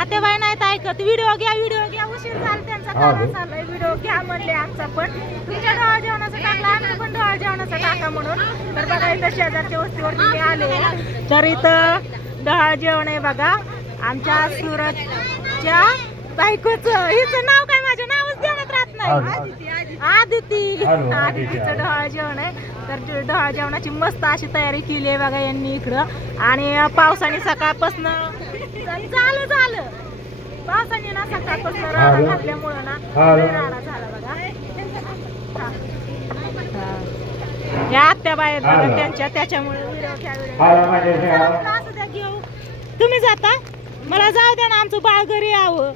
आत्याबाई नाहीत ऐकत. व्हिडिओ घ्या उशीर झाला त्यांचा. कारण चाललाय व्हिडिओ घ्या म्हणले आमचा पण. तुमच्या डोळा जेवणाचा टाकला आम्ही पण डोळा जेवणाचा टाका म्हणून. तर बघा इथं शेजारच्या वस्तीवरती मी आले. तर इथं डोळा जेवण आहे बघा. आमच्या सूरजच्या बायकोचं. हिचं नाव काय माझं नावच ध्यानात राहत नाही. आदितीचं डोळा जेवण आहे. तर डोळा जेवणाची मस्त अशी तयारी केली आहे बघा यांनी इकडं. आणि पावसाने सकाळपासून झालं पावसाने ना सकाळपासून राडा घातल्यामुळं ना राडा झाला बघा. या आत्याबाई आहेत बघा त्यांच्या. त्याच्यामुळे असं द्या घेऊ. तुम्ही जाता मला जाऊ द्या ना. आमचं बाळ घरी यावं.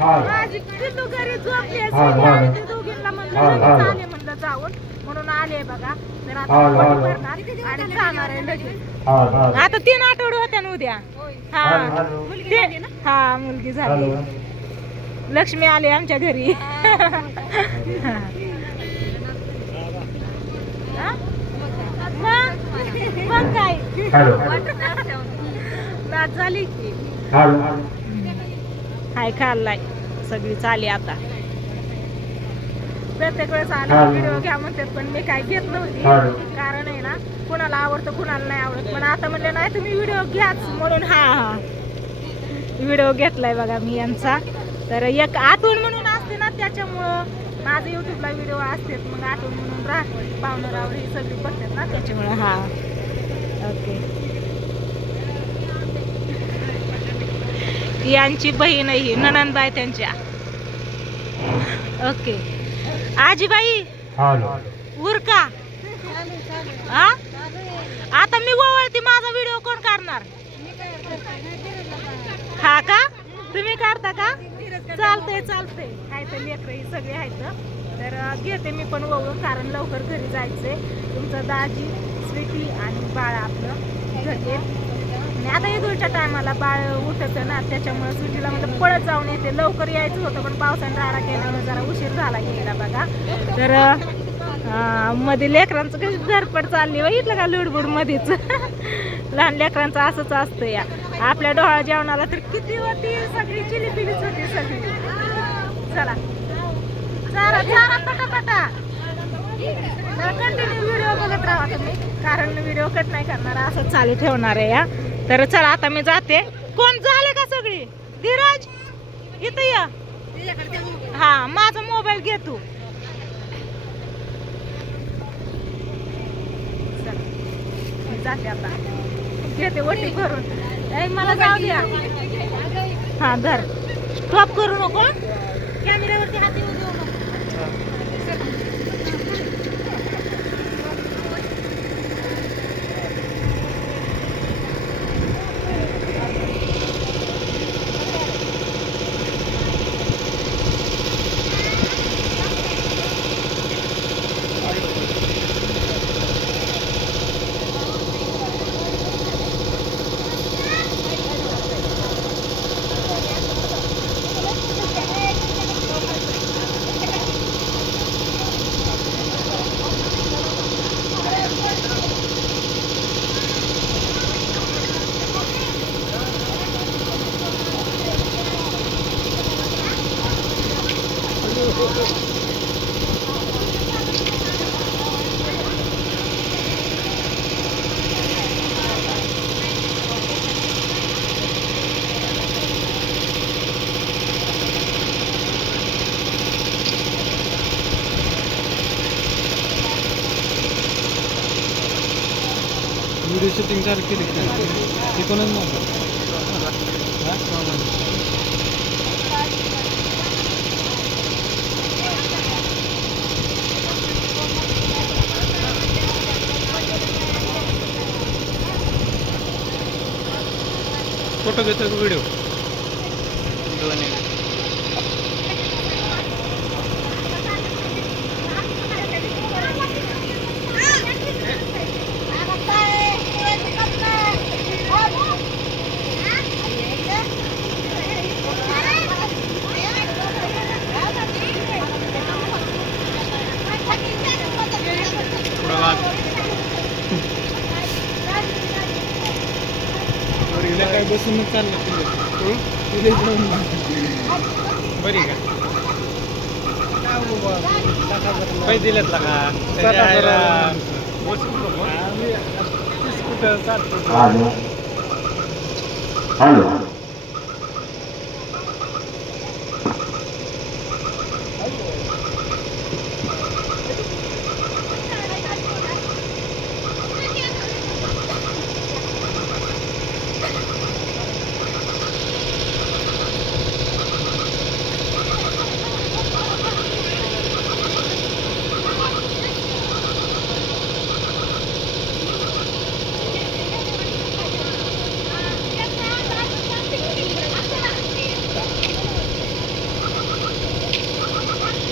माझी पिल्लू घरी झोपली असते. दोघींना म्हणलं जाऊन म्हणून आले बघा. तर आता भरणार आणि जाणार आहे लगेच. आता 3 आठवडे होत्या ना उद्या. हा मुलगी झाली. लक्ष्मी आली आमच्या घरी. मग काय नाच झाली की हाय खाल्लाय सगळी चाली. आता प्रत्येक वेळेस आला व्हिडिओ घ्या म्हणतात पण मी काय घेत नव्हती. कारण आहे ना कुणाला आवडतं कुणाला नाही आवडत. पण आता म्हणले नाही तुम्ही व्हिडिओ घ्याच म्हणून हा व्हिडिओ घेतलाय बघा मी यांचा. तर एक आठवण म्हणून असते ना त्याच्यामुळं माझं युट्यूबला व्हिडिओ असतात. मग आठवण म्हणून राहते. पाहुणरावर ही सगळी बघतात ना त्याच्यामुळं. हा ओके. यांची बहीण आहे ही ननंदबाई त्यांच्या. ओके आजीबाई उरका. आता मी ओवळती माझा व्हिडिओ कोण काढणार. हा का तुम्ही काढता का. चालतंय काय तर लेकरं ही सगळे आहेत. तर घेते मी पण ओवळून. कारण लवकर घरी जायचंय. तुमचं दाजी स्वीटी आणि बाळ आपलं घरी. आणि आता ईदच्या टायमाला बाळ उठत ना त्याच्यामुळे सुट्टीला म्हणजे पळत जाऊन येते. लवकर यायचं होतं पण पावसाने राडा केल्यामुळे जरा उशीर झाला गेला बघा. तर मध्ये लेकरांचं कशी धरपड चालली बघितलं का लुडबुड मध्येच. लहान लेकरांचं असंच असतं या. आपल्या डोळा जेवणाला तर किती होती सगळी चिलीपिलीच होती सगळी. चला पटापटा कंटिन्यू व्हिडिओ बघत राहा तुम्ही. कारण व्हिडिओ कट नाही करणार असंच चालू ठेवणार आहे या. तर चला आता मी जाते. कोण झाले का सगळी. धीरज इथं या. हा माझा मोबाईल घे तू. जाते आता घेते वटी भरून. मला जाऊ द्या. हा धर स्टॉप करू नको. कॅमेऱ्यावरती हात येऊ देऊ नको. व्हिडिओ शूटिंग चालू केली ते कोणच नव्हतं. फोटो घेतो व्हिडिओ पुढं काय बसूनच चाललं बरी का पैसे दिलेत का Halo. Halo.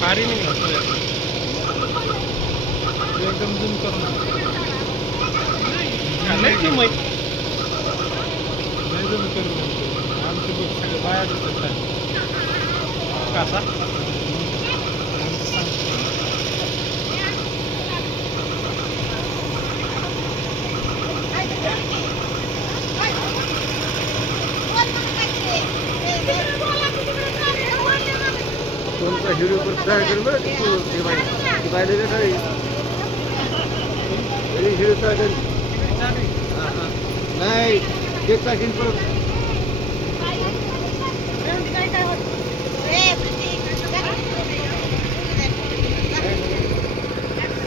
भारी निघला तो एकदम झूम करून नाही झूम करून आमचे बघ सगळे बाया दिसतात कसा तुमचा हिरो पर ट्राय कर बरं तू ते बायले का काय तरी हिरो ट्राय कर नाही ते टाकीन परत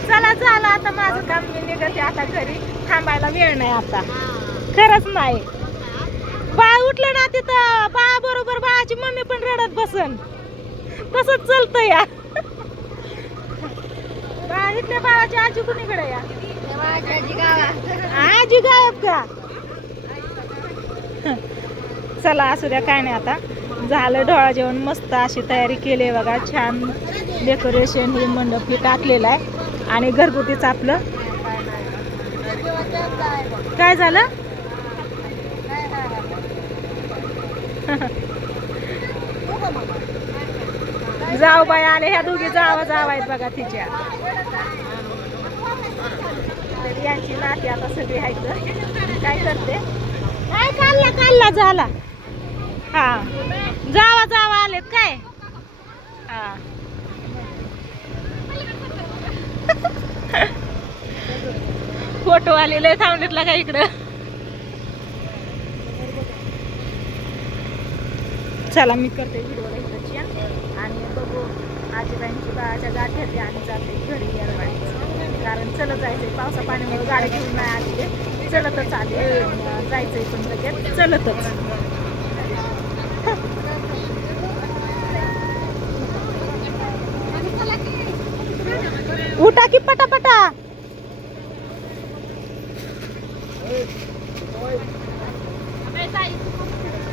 चला झालं आता माझं काम मी निघते आता घरी थांबायला वेळ नाही आता खरंच नाही बाळ उठलं ना तिथं बाळा बरोबर बाळाची मम्मी पण रडत बसन तसंच चालतं या बाळा इथल्या बाळाची आजी कुणीकडे या आजी गायब का चला असू द्या काय नाही आता झालं ढोळा जेवण मस्त अशी तयारी केली आहे बघा छान डेकोरेशन हे मंडप हे टाकलेलं आहे आणि घरगुतीच आपलं काय झालं जाऊ बाई आले ह्या दोघी जावा आहेत बघा तिच्या तर यांची नाती आता सगळी आहेत काय करते काय काढला झाला हा जावा आलेत काय हा फोटो आलेले थांबलेतला का इकडं चला मी करते व्हिडिओला इकडची आणि बघू आजीबाईंची बाळाच्या गाठ्यात आणि जाते घरी येरवाडीचं कारण चलत जायचंय पावसा पाण्यामुळे गाडी घेऊन नाही आलेले चलतच आले जायचंय पण लगेच चलतच उठा की पटापटा